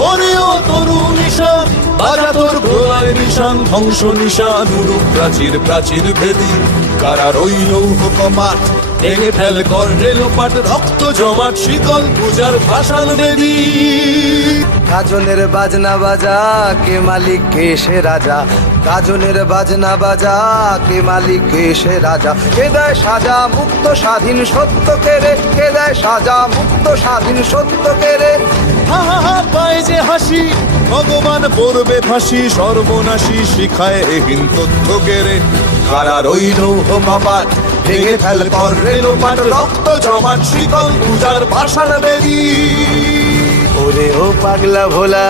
ও তরু বাজা নিশান ধ্বংস প্রাচীর প্রাচীর ভেদি। কারা রইল কপাট ভেঙে ফেল কর রেলোপাট রক্ত জমাট শীতল পূজার গাজনের বাজনা বাজা কে মালিক কে সে রাজা? গাজনের বাজনা বাজা কে মালিক কে সে রাজা? কে দেয় সাজা মুক্ত স্বাধীন সত্য কেড়ে কে দেয় সাজা মুক্ত স্বাধীন সত্য কেড়ে হা হা হা পায় যে হাসি ভগবান পড়বে ফাঁসি সর্বনাশী শিখায় এহীন তথ্য কেড়ে কারা রইল কপাট ভেঙে ফেল কর রেলোপাট রক্ত জমাট শীতল পূজার ভাষান বেদী ওরে ও পাগলা ভোলা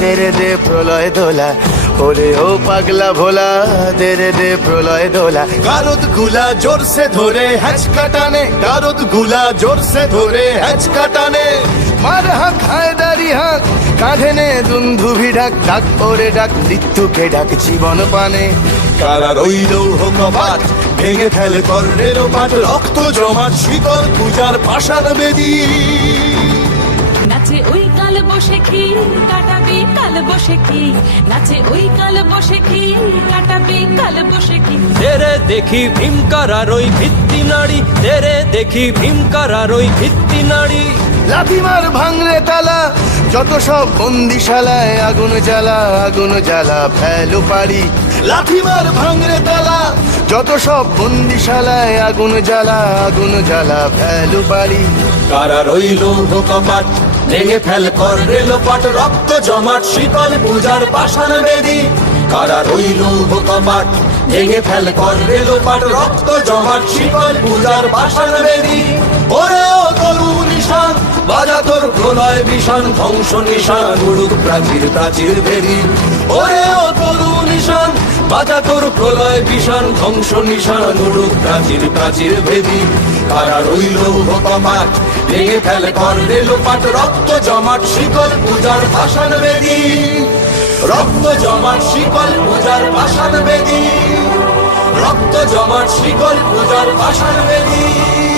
দে দে প্রলয় দোলা। ওরে ও পাগলা ভোলা দে দে প্রলয় দোলা। গারদগুলা জোরসে ধরে হ্যাচ কাটানে গারদগুলা জোরসে ধরে হ্যাচ কাটানে। মার হাক হায়দারি হাক কাঁধে নে দুন্ধুভি ডাক ডাক ওরে ডাক মৃত্যুকে ডাক জীবন পানে। কারা রইল কপাট ভেঙে ফেল কর রেলোপাট রক্ত জমাট শীতল পূজার ভাষান বেদী। নাচে ওই কাল বসে কি কাটাবি কাল বসে কি? নাচে ওই কাল বসে কি কাটাবি কাল বসে কি? তেরে দেখি ভীমকারার ওই ভিত্তি নাড়ি তেরে দেখি ভীমকারার ওই ভিত্তি নাড়ি। লাথিমার ভাঙরে তালা যত সব বন্দিশালায় আগুন জ্বালা আগুন জ্বালা, ফেলো পারি লাথিমার ভাঙরে তালা। যত সব বন্দিশালায় আগুন জ্বালা আগুন জ্বালা, ফেলো পারি কারা রইল কপাট ভেঙে ফেল কর রেলোপাট রক্ত জমাট, শীতল পূজার পাষাণ বেদী। কারা রইল কপাট ভেঙে ফেল কর রেলোপাট রক্ত জমাট, শীতল পূজার পাষাণ বেদী। প্রলয় বিষান, ধ্বংস নিশান উড়ুক প্রাচীর প্রাচীর বেদী ওরে ও তরু নিশান, বাজা তোর প্রলয় বিষান, ধ্বংস নিশান উড়ুক প্রাচীর প্রাচীর ভেদি কারা রইল কপাট ভেঙে ফেল কর রেলোপাট রক্ত জমাট, শিকল পূজার ভাষান বেদী। রক্ত জমাট, শিকল পূজার ভাষান বেদী। রক্ত জমাট, শিকল পূজার ভাষান বেদী।